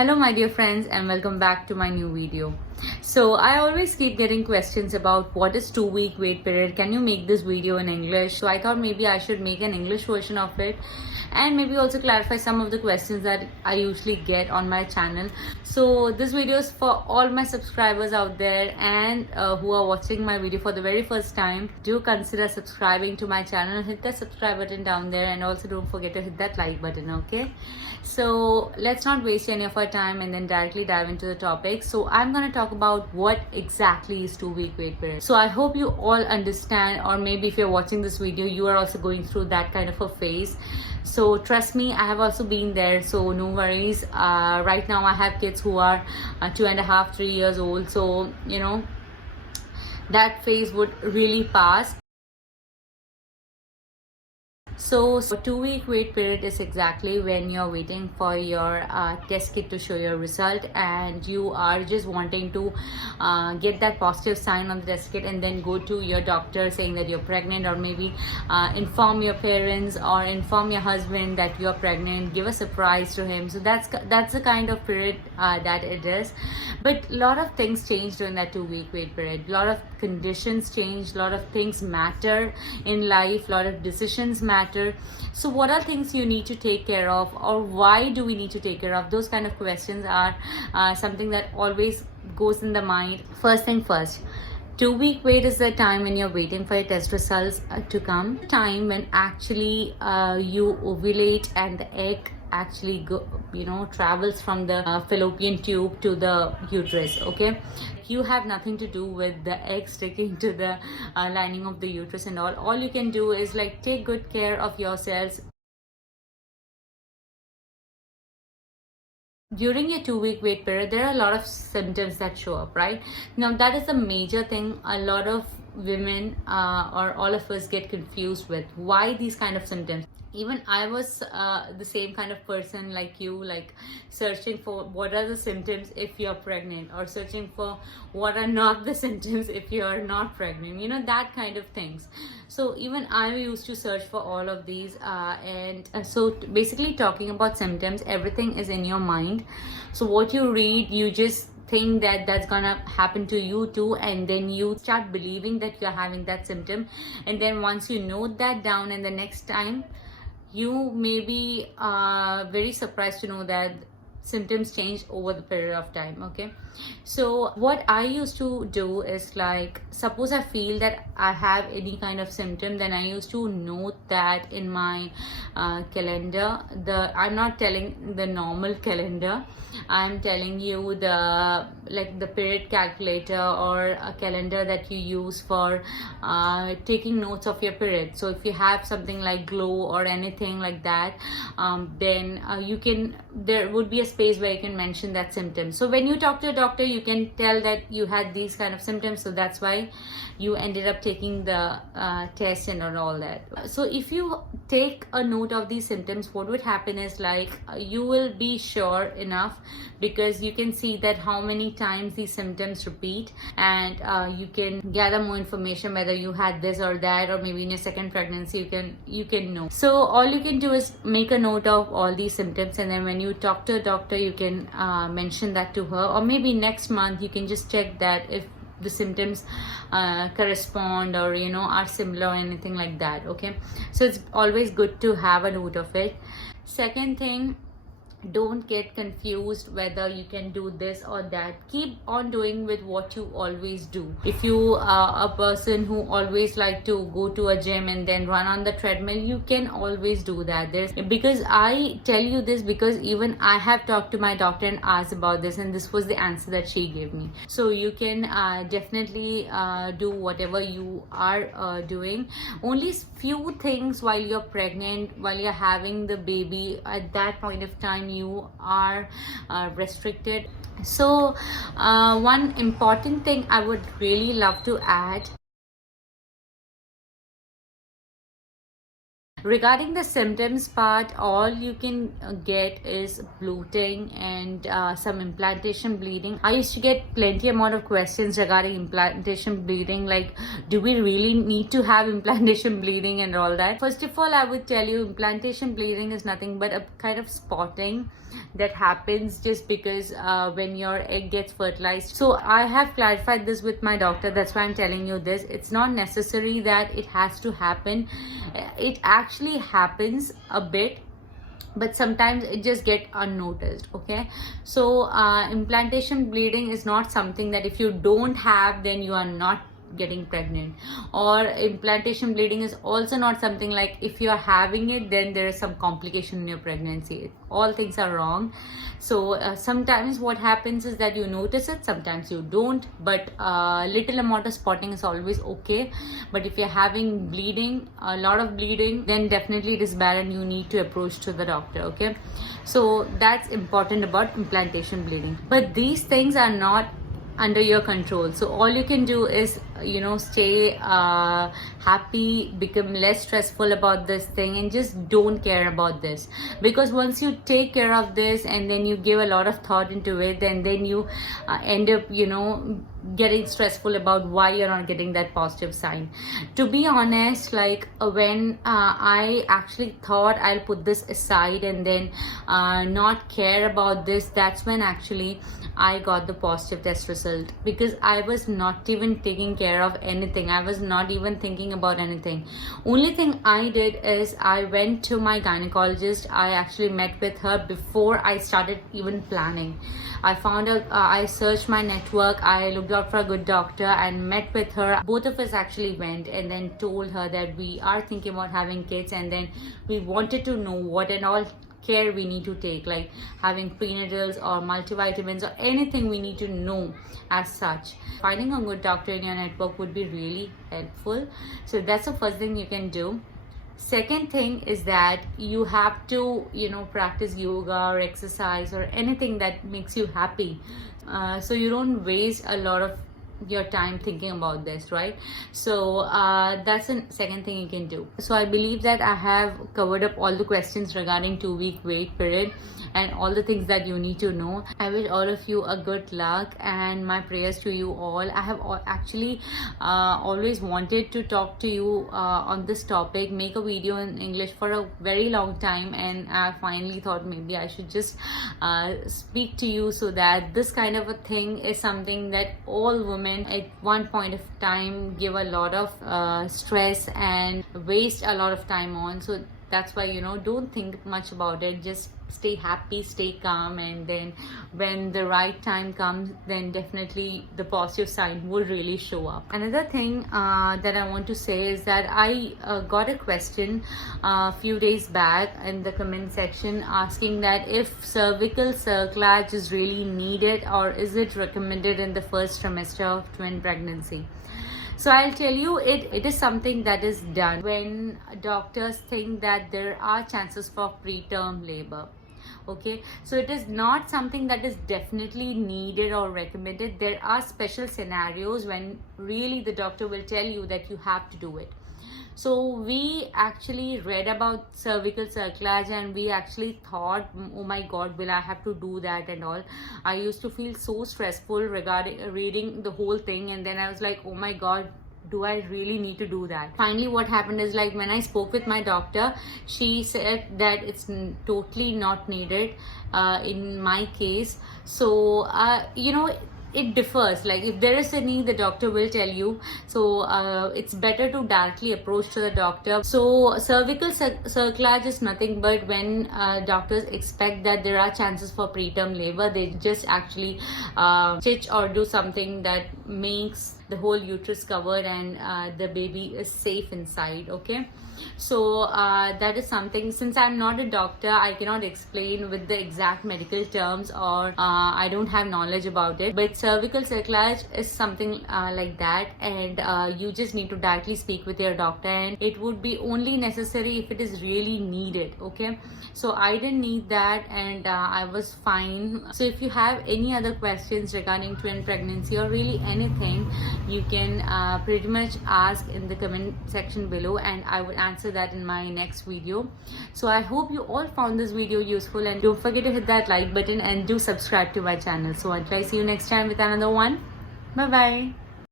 Hello my dear friends and welcome back to my new video. So I always keep getting questions about what is 2 week wait period. Can you make this video in English? So I thought maybe I should make an English version of it and maybe also clarify some of the questions that I usually get on my channel. So this video is for all my subscribers out there and who are watching my video for the very first time. Do consider subscribing to my channel. Hit the subscribe button down there and also don't forget to hit that like button, okay? So let's not waste any of our time and then directly dive into the topic. So I'm going to talk about what exactly is 2 week wait period. So I hope you all understand, or maybe if you're watching this video you are also going through that kind of a phase. So trust me, I have also been there, so no worries. Right now I have kids who are 2.5, 3 years old, so you know that phase would really pass. So 2 week wait period is exactly when you're waiting for your test kit to show your result and you are just wanting to get that positive sign on the test kit and then go to your doctor saying that you're pregnant, or maybe inform your parents or inform your husband that you're pregnant, give a surprise to him. So that's the kind of period that it is. But a lot of things change during that 2 week wait period. A lot of conditions change, a lot of things matter in life, a lot of decisions matter. So what are things you need to take care of, or why do we need to take care of? Those kind of questions are something that always goes in the mind. First thing first, 2 week wait is the time when you're waiting for your test results to come. Time when actually you ovulate and the egg actually travels from the fallopian tube to the uterus. Okay, you have nothing to do with the egg sticking to the lining of the uterus and all you can do is like take good care of yourselves. During your 2 week wait period, there are a lot of symptoms that show up, right? Now that is a major thing a lot of women or all of us get confused with. Why these kind of symptoms? Even I was the same kind of person like you, like searching for what are the symptoms if you're pregnant, or searching for what are not the symptoms if you're not pregnant, that kind of things. So even I used to search for all of these so basically talking about symptoms, everything is in your mind. So what you read, you just think that that's gonna happen to you too, and then you start believing that you're having that symptom, and then once you note that down, and the next time you may be very surprised to know that symptoms change over the period of time. Okay, so what I used to do is, like, suppose I feel that I have any kind of symptom, then I used to note that in my calendar. I'm not telling the normal calendar, I'm telling you the period calculator, or a calendar that you use for taking notes of your period. So if you have something like glow or anything like that, then there would be a space where you can mention that symptom. So when you talk to a doctor, you can tell that you had these kind of symptoms, so that's why you ended up taking the test and all that. So if you take a note of these symptoms, what would happen is, like, you will be sure enough, because you can see that how many times these symptoms repeat, and you can gather more information whether you had this or that, or maybe in your second pregnancy you can know. So all you can do is make a note of all these symptoms, and then when you talk to a doctor, you can mention that to her, or maybe next month you can just check that if the symptoms correspond, or are similar or anything like that. Okay, so it's always good to have a note of it. Second thing, don't get confused whether you can do this or that. Keep on doing with what you always do. If you are a person who always like to go to a gym and then run on the treadmill, you can always do that. Because I tell you this because even I have talked to my doctor and asked about this, and this was the answer that she gave me. So you can definitely do whatever you are doing. Only few things while you're pregnant, while you're having the baby, at that point of time you are restricted. So one important thing I would really love to add regarding the symptoms part, all you can get is bloating and some implantation bleeding. I used to get plenty amount of questions regarding implantation bleeding, like, do we really need to have implantation bleeding and all that? First of all, I would tell you implantation bleeding is nothing but a kind of spotting that happens just because when your egg gets fertilized. So I have clarified this with my doctor, that's why I'm telling you this. It's not necessary that it has to happen. It actually happens a bit, but sometimes it just get unnoticed. Okay, so implantation bleeding is not something that if you don't have, then you are not getting pregnant. Or implantation bleeding is also not something like if you are having it, then there is some complication in your pregnancy. All things are wrong. So sometimes what happens is that you notice it, sometimes you don't, but little amount of spotting is always okay. But if you're having bleeding, a lot of bleeding, then definitely it is bad and you need to approach to the doctor. Okay, so that's important about implantation bleeding. But these things are not under your control, so all you can do is stay happy, become less stressful about this thing, and just don't care about this. Because once you take care of this and then you give a lot of thought into it, and then you end up getting stressful about why you're not getting that positive sign. To be honest, like when I actually thought I'll put this aside and then not care about this, that's when actually I got the positive test result. Because I was not even taking care of anything, I was not even thinking about anything. Only thing I did is I went to my gynecologist. I actually met with her before I started even planning. I found out, I searched my network, I looked out for a good doctor and met with her. Both of us actually went and then told her that we are thinking about having kids, and then we wanted to know what and all care we need to take, like having prenatals or multivitamins or anything we need to know as such. Finding a good doctor in your network would be really helpful. So that's the first thing you can do. Second thing is that you have to practice yoga or exercise or anything that makes you happy, so you don't waste a lot of your time thinking about this, right? So that's the second thing you can do. So I believe that I have covered up all the questions regarding 2-week wait period and all the things that you need to know. I wish all of you a good luck and my prayers to you all. I have actually always wanted to talk to you on this topic, make a video in English for a very long time, and I finally thought maybe I should just speak to you, so that this kind of a thing is something that all women at one point of time give a lot of stress and waste a lot of time on. So that's why don't think much about it, just stay happy, stay calm, and then when the right time comes, then definitely the positive sign will really show up. Another thing that I want to say is that I got a question a few days back in the comment section asking that if cervical cerclage is really needed or is it recommended in the first trimester of twin pregnancy. So I'll tell you, it is something that is done when doctors think that there are chances for preterm labor. Okay, so it is not something that is definitely needed or recommended. There are special scenarios when really the doctor will tell you that you have to do it. So we actually read about cervical cerclage and we actually thought, oh my god, will I have to do that and all. I used to feel so stressful regarding reading the whole thing, and then I was like, oh my god, do I really need to do that? Finally what happened is, like, when I spoke with my doctor, she said that it's totally not needed in my case. So it differs. Like if there is a need, the doctor will tell you. So it's better to directly approach to the doctor. So cervical cerclage is nothing but when doctors expect that there are chances for preterm labor, they just actually stitch or do something that makes the whole uterus covered and the baby is safe inside. Okay, so that is something. Since I'm not a doctor, I cannot explain with the exact medical terms, or I don't have knowledge about it, but cervical cerclage is something like that, and you just need to directly speak with your doctor, and it would be only necessary if it is really needed. Okay, so I didn't need that, and I was fine. So if you have any other questions regarding twin pregnancy or really anything, you can pretty much ask in the comment section below, and I will answer that in my next video. So I hope you all found this video useful, and don't forget to hit that like button and do subscribe to my channel. So until I see you next time with another one, bye bye.